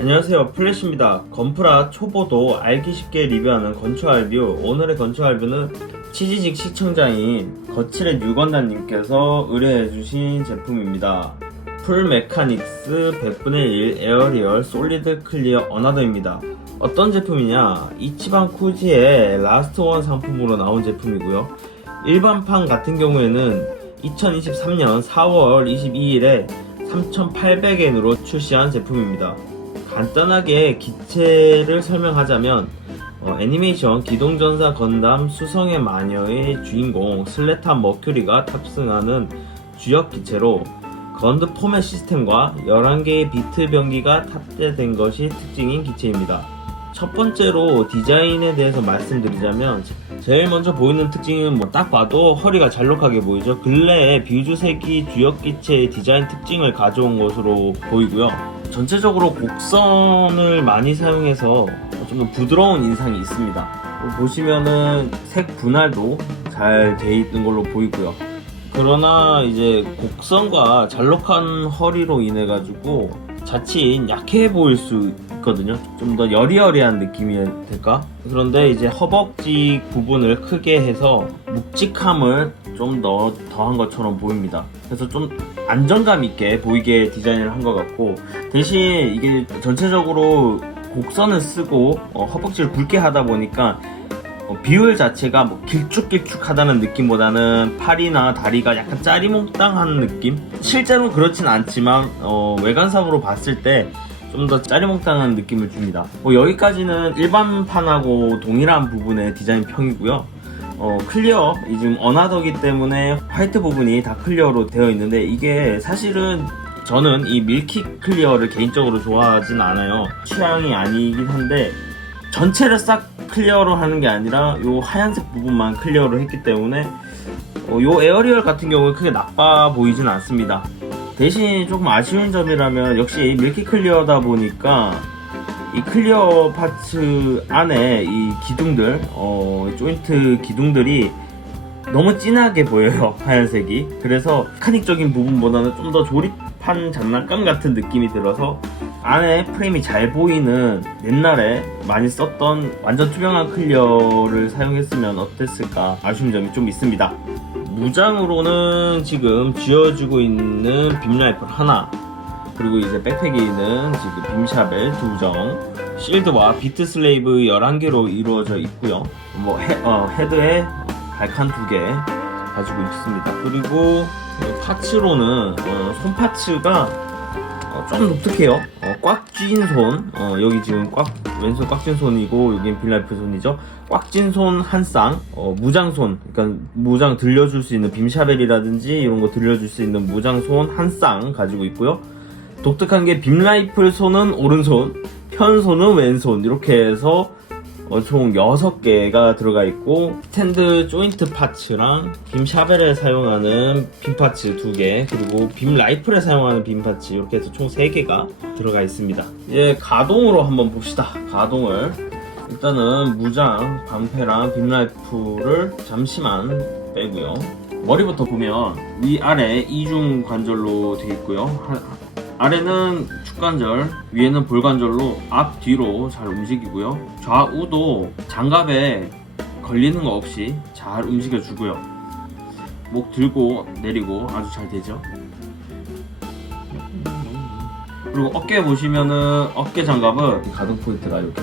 안녕하세요, 플래시입니다. 건프라 초보도 알기 쉽게 리뷰하는 건축 리뷰. 오늘의 건축 리뷰는 치지직 시청자인 거칠의 뉴건단님께서 의뢰해주신 제품입니다. 풀 메카닉스 100분의 1 에어리얼 솔리드 클리어 어나더입니다. 어떤 제품이냐, 이치반 쿠지의 라스트 원 상품으로 나온 제품이고요. 일반판 같은 경우에는 2023년 4월 22일에 3,800엔으로 출시한 제품입니다. 간단하게 기체를 설명하자면 애니메이션 기동전사 건담 수성의 마녀의 주인공 슬레탄 머큐리가 탑승하는 주역 기체로 건드 포맷 시스템과 11개의 비트 변기가 탑재된 것이 특징인 기체입니다. 첫 번째로 디자인에 대해서 말씀드리자면 제일 먼저 보이는 특징은 딱 봐도 허리가 잘록하게 보이죠. 근래에 비주세기 주역 기체의 디자인 특징을 가져온 것으로 보이고요. 전체적으로 곡선을 많이 사용해서 좀 더 부드러운 인상이 있습니다. 보시면은 색 분할도 잘 돼 있는 걸로 보이고요. 그러나 이제 곡선과 잘록한 허리로 인해 가지고 자칫 약해 보일 수 있거든요. 좀 더 여리여리한 느낌이 될까? 그런데 이제 허벅지 부분을 크게 해서 묵직함을 좀 더 더한 것처럼 보입니다. 그래서 좀 안정감 있게 보이게 디자인을 한 것 같고, 대신 이게 전체적으로 곡선을 쓰고 허벅지를 굵게 하다 보니까 비율 자체가 길쭉길쭉하다는 느낌보다는 팔이나 다리가 약간 짜리몽땅한 느낌? 실제로 그렇진 않지만 외관상으로 봤을 때 좀 더 짜리몽땅한 느낌을 줍니다. 여기까지는 일반판하고 동일한 부분의 디자인 평이고요. 클리어, 지금 어나더기 때문에 화이트 부분이 다 클리어로 되어 있는데, 이게 사실은 저는 이 밀키 클리어를 개인적으로 좋아하진 않아요. 취향이 아니긴 한데, 전체를 싹 클리어로 하는 게 아니라 요 하얀색 부분만 클리어로 했기 때문에 요 에어리얼 같은 경우는 크게 나빠 보이진 않습니다. 대신 조금 아쉬운 점이라면, 역시 밀키 클리어다 보니까 이 클리어 파츠 안에 이 기둥들, 조인트 기둥들이 너무 진하게 보여요, 하얀색이. 그래서 메카닉적인 부분보다는 좀 더 조립한 장난감 같은 느낌이 들어서 안에 프레임이 잘 보이는 옛날에 많이 썼던 완전 투명한 클리어를 사용했으면 어땠을까 아쉬운 점이 좀 있습니다. 무장으로는 지금 쥐어주고 있는 빔 라이플 하나, 그리고 이제 백팩에는 지금 빔샤벨 2정, 실드와 비트 슬레이브 11개로 이루어져 있고요. 헤드에 발칸 2개 가지고 있습니다. 그리고 파츠로는 손 파츠가 좀 독특해요. 꽉 쥔 손, 여기 지금 왼손 꽉 쥔 손이고, 여긴 빔라이플 손이죠. 꽉 쥔 손 한 쌍, 무장손, 그러니까 무장 들려줄 수 있는 빔샤벨이라든지 이런 거 들려줄 수 있는 무장손 한 쌍 가지고 있고요. 독특한 게 빔라이플 손은 오른손, 편손은 왼손, 이렇게 해서 총 6개가 들어가 있고, 스탠드 조인트 파츠랑 빔 샤벨에 사용하는 빔 파츠 2개, 그리고 빔 라이플에 사용하는 빔 파츠, 이렇게 해서 총 3개가 들어가 있습니다. 이제 가동으로 한번 봅시다. 가동을 일단은 무장 방패랑 빔 라이플을 잠시만 빼고요. 머리부터 보면 위아래 이중 관절로 되어 있고요. 아래는 축관절, 위에는 볼관절로 앞뒤로 잘 움직이고요. 좌우도 장갑에 걸리는 거 없이 잘 움직여주고요. 목 들고 내리고 아주 잘 되죠. 그리고 어깨 보시면은 어깨 장갑은 가동 포인트가 이렇게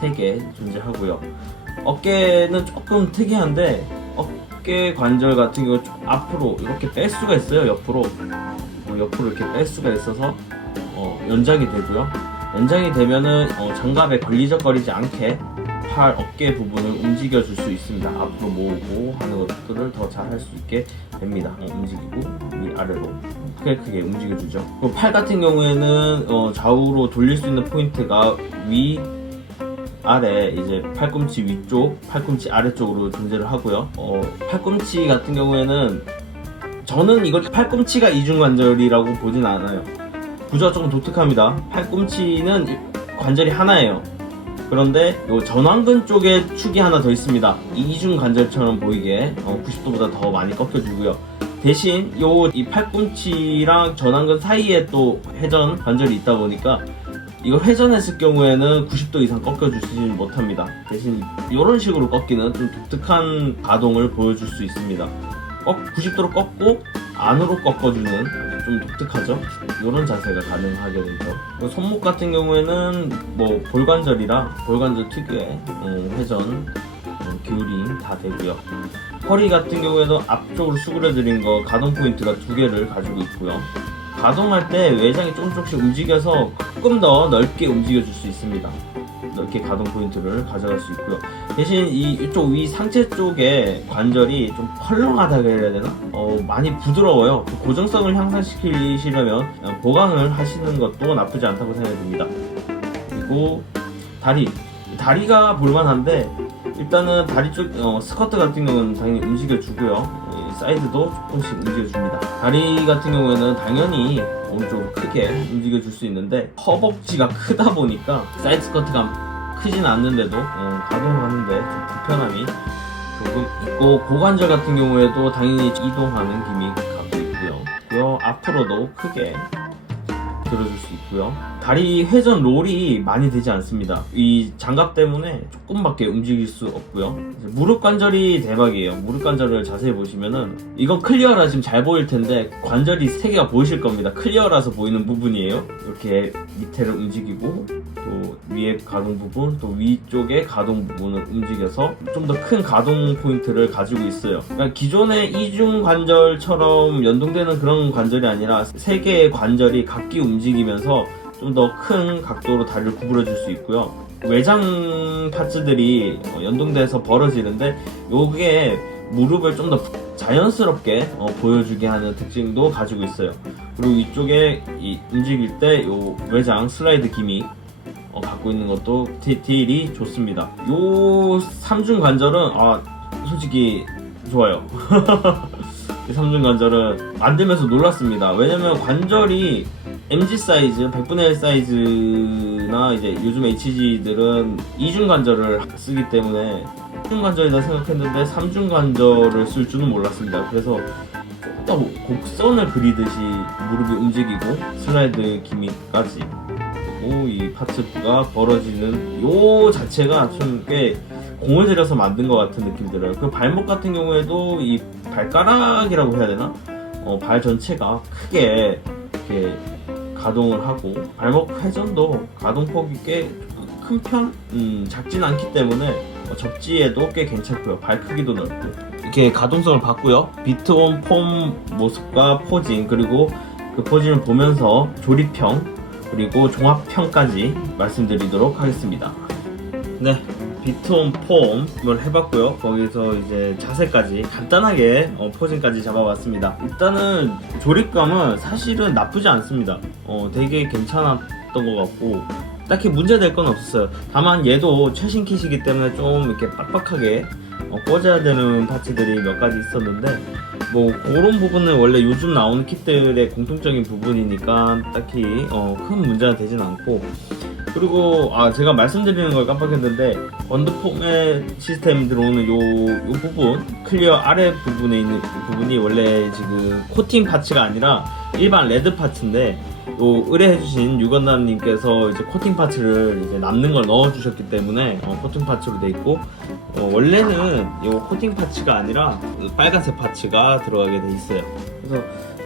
3개 존재하고요. 어깨는 조금 특이한데, 어깨 관절 같은 경우 앞으로 이렇게 뺄 수가 있어요. 옆으로 이렇게 뺄 수가 있어서 연장이 되고요. 연장이 되면은 장갑에 걸리적거리지 않게 팔, 어깨 부분을 움직여 줄 수 있습니다. 앞으로 모으고 하는 것들을 더 잘 할 수 있게 됩니다. 움직이고 위아래로 크게 움직여 주죠. 팔 같은 경우에는 좌우로 돌릴 수 있는 포인트가 위, 아래, 이제 팔꿈치 위쪽, 팔꿈치 아래쪽으로 존재를 하고요. 팔꿈치 같은 경우에는 저는 이걸 팔꿈치가 이중관절이라고 보진 않아요. 구조가 조금 독특합니다. 팔꿈치는 관절이 하나예요. 그런데 요 전완근 쪽에 축이 하나 더 있습니다. 이중관절처럼 보이게 90도보다 더 많이 꺾여주고요. 대신 이 팔꿈치랑 전완근 사이에 또 회전 관절이 있다 보니까 이거 회전했을 경우에는 90도 이상 꺾여주지 못합니다. 대신 이런 식으로 꺾이는 좀 독특한 가동을 보여줄 수 있습니다. 90도로 꺾고 안으로 꺾어주는 좀 독특하죠? 이런 자세가 가능하게 되죠. 손목 같은 경우에는 뭐 볼관절이라 볼관절 특유의 회전, 기울임 다 되고요. 허리 같은 경우에는 앞쪽으로 수그려드린 거 가동 포인트가 2개를 가지고 있고요. 가동할 때 외장이 조금씩 움직여서 조금 더 넓게 움직여줄 수 있습니다. 넓게 가동 포인트를 가져갈 수 있고요. 대신 이쪽 위 상체 쪽에 관절이 좀 펄렁하다고 해야 되나? 많이 부드러워요. 고정성을 향상시키려면 보강을 하시는 것도 나쁘지 않다고 생각이 듭니다. 그리고 다리가 볼만한데 일단은 다리 쪽 스커트 같은 경우는 당연히 움직여주고요. 사이드도 조금씩 움직여줍니다. 다리 같은 경우에는 당연히 오른쪽으로 크게 움직여줄 수 있는데 허벅지가 크다 보니까 사이드 스커트가 크진 않는데도 가동하는데 좀 불편함이 조금 있고, 고관절 같은 경우에도 당연히 이동하는 기믹 갖고 있고요. 앞으로도 크게 들어줄 수 있고요. 다리 회전 롤이 많이 되지 않습니다. 이 장갑 때문에 조금밖에 움직일 수 없고요. 무릎 관절이 대박이에요. 무릎 관절을 자세히 보시면은 이건 클리어라 지금 잘 보일 텐데 관절이 3개가 보이실 겁니다. 클리어라서 보이는 부분이에요. 이렇게 밑에를 움직이고 또 위에 가동 부분, 또 위쪽의 가동 부분을 움직여서 좀 더 큰 가동 포인트를 가지고 있어요. 그러니까 기존의 이중 관절처럼 연동되는 그런 관절이 아니라 3개의 관절이 각기 움직이면서 좀 더 큰 각도로 다리를 구부려 줄 수 있고요. 외장 파츠들이 연동돼서 벌어지는데 요게 무릎을 좀 더 자연스럽게 보여주게 하는 특징도 가지고 있어요. 그리고 이쪽에 움직일 때 요 외장 슬라이드 기믹 갖고 있는 것도 디테일이 좋습니다. 요 삼중 관절은 솔직히 좋아요. 이 삼중 관절은 만들면서 놀랐습니다. 왜냐면 관절이 MG 사이즈, 100분의 1 사이즈나 이제 요즘 HG들은 이중 관절을 쓰기 때문에 3중 관절이다 생각했는데 3중 관절을 쓸 줄은 몰랐습니다. 그래서 또 곡선을 그리듯이 무릎이 움직이고 슬라이드 기믹까지, 그리고 이 파츠가 벌어지는 요 자체가 좀 꽤 공을 들여서 만든 것 같은 느낌 들어요. 그 발목 같은 경우에도 이 발가락이라고 해야 되나? 발 전체가 크게 이렇게 가동을 하고, 발목 회전도 가동폭이 꽤 큰 편? 작진 않기 때문에 접지에도 꽤 괜찮고요. 발 크기도 넓고 이렇게 가동성을 봤고요. 비트온 폼 모습과 포징, 그리고 그 포징을 보면서 조립형 그리고 종합평까지 말씀드리도록 하겠습니다. 네, 비트온 폼을 해봤고요. 거기서 이제 자세까지 간단하게 포징까지 잡아봤습니다. 일단은 조립감은 사실은 나쁘지 않습니다. 되게 괜찮았던 것 같고 딱히 문제될 건 없었어요. 다만 얘도 최신 킷이기 때문에 좀 이렇게 빡빡하게 꽂아야 되는 파츠들이 몇 가지 있었는데, 뭐 그런 부분은 원래 요즘 나오는 kit들의 공통적인 부분이니까 딱히 큰 문제가 되진 않고, 그리고 제가 말씀드리는 걸 깜빡했는데 원더폼의 시스템 들어오는 요 부분, 클리어 아래 부분에 있는 부분이 원래 지금 코팅 파츠가 아니라 일반 레드 파츠인데, 요 의뢰해주신 유건남님께서 이제 코팅 파츠를 이제 남는 걸 넣어주셨기 때문에 코팅 파츠로 돼 있고, 원래는 요 코팅 파츠가 아니라 빨간색 파츠가 들어가게 돼 있어요. 그래서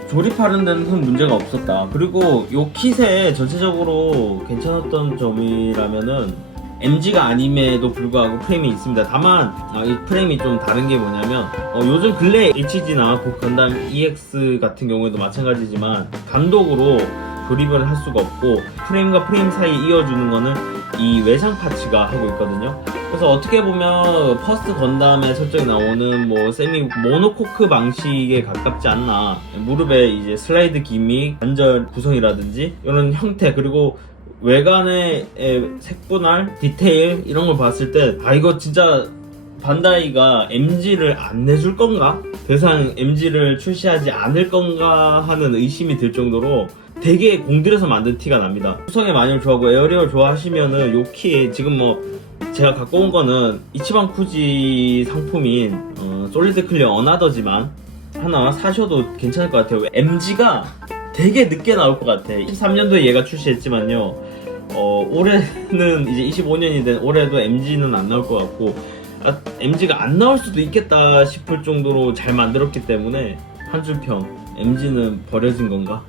조립하는 데는 큰 문제가 없었다. 그리고 요 킷에 전체적으로 괜찮았던 점이라면은 MG가 아님에도 불구하고 프레임이 있습니다. 다만 이 프레임이 좀 다른 게 뭐냐면 요즘 근래 HG나 건담 EX 같은 경우에도 마찬가지지만 단독으로 조립을 할 수가 없고, 프레임과 프레임 사이 이어주는 거는 이 외장 파츠가 하고 있거든요. 그래서 어떻게 보면 퍼스트 건담에 설정이 나오는 뭐 세미 모노코크 방식에 가깝지 않나. 무릎에 이제 슬라이드 기믹, 관절 구성이라든지 이런 형태, 그리고 외관의 색분할, 디테일 이런 걸 봤을 때 이거 진짜 반다이가 MG를 안 내줄 건가? 더 이상 MG를 출시하지 않을 건가 하는 의심이 들 정도로 되게 공들여서 만든 티가 납니다. 구성에 많이 좋아하고 에어리얼 좋아하시면은 요 키 지금 뭐 제가 갖고 온 거는 이치방 쿠지 상품인 솔리드 클리어 어나더지만 하나 사셔도 괜찮을 것 같아요. MG가 되게 늦게 나올 것 같아. 13년도에 얘가 출시했지만요, 올해는 이제 25년이 된 올해도 MG는 안 나올 것 같고, MG가 안 나올 수도 있겠다 싶을 정도로 잘 만들었기 때문에 한 줄평, MG는 버려진 건가?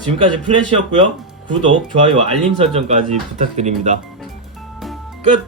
지금까지 플래시였고요. 구독, 좋아요, 알림 설정까지 부탁드립니다. 끝!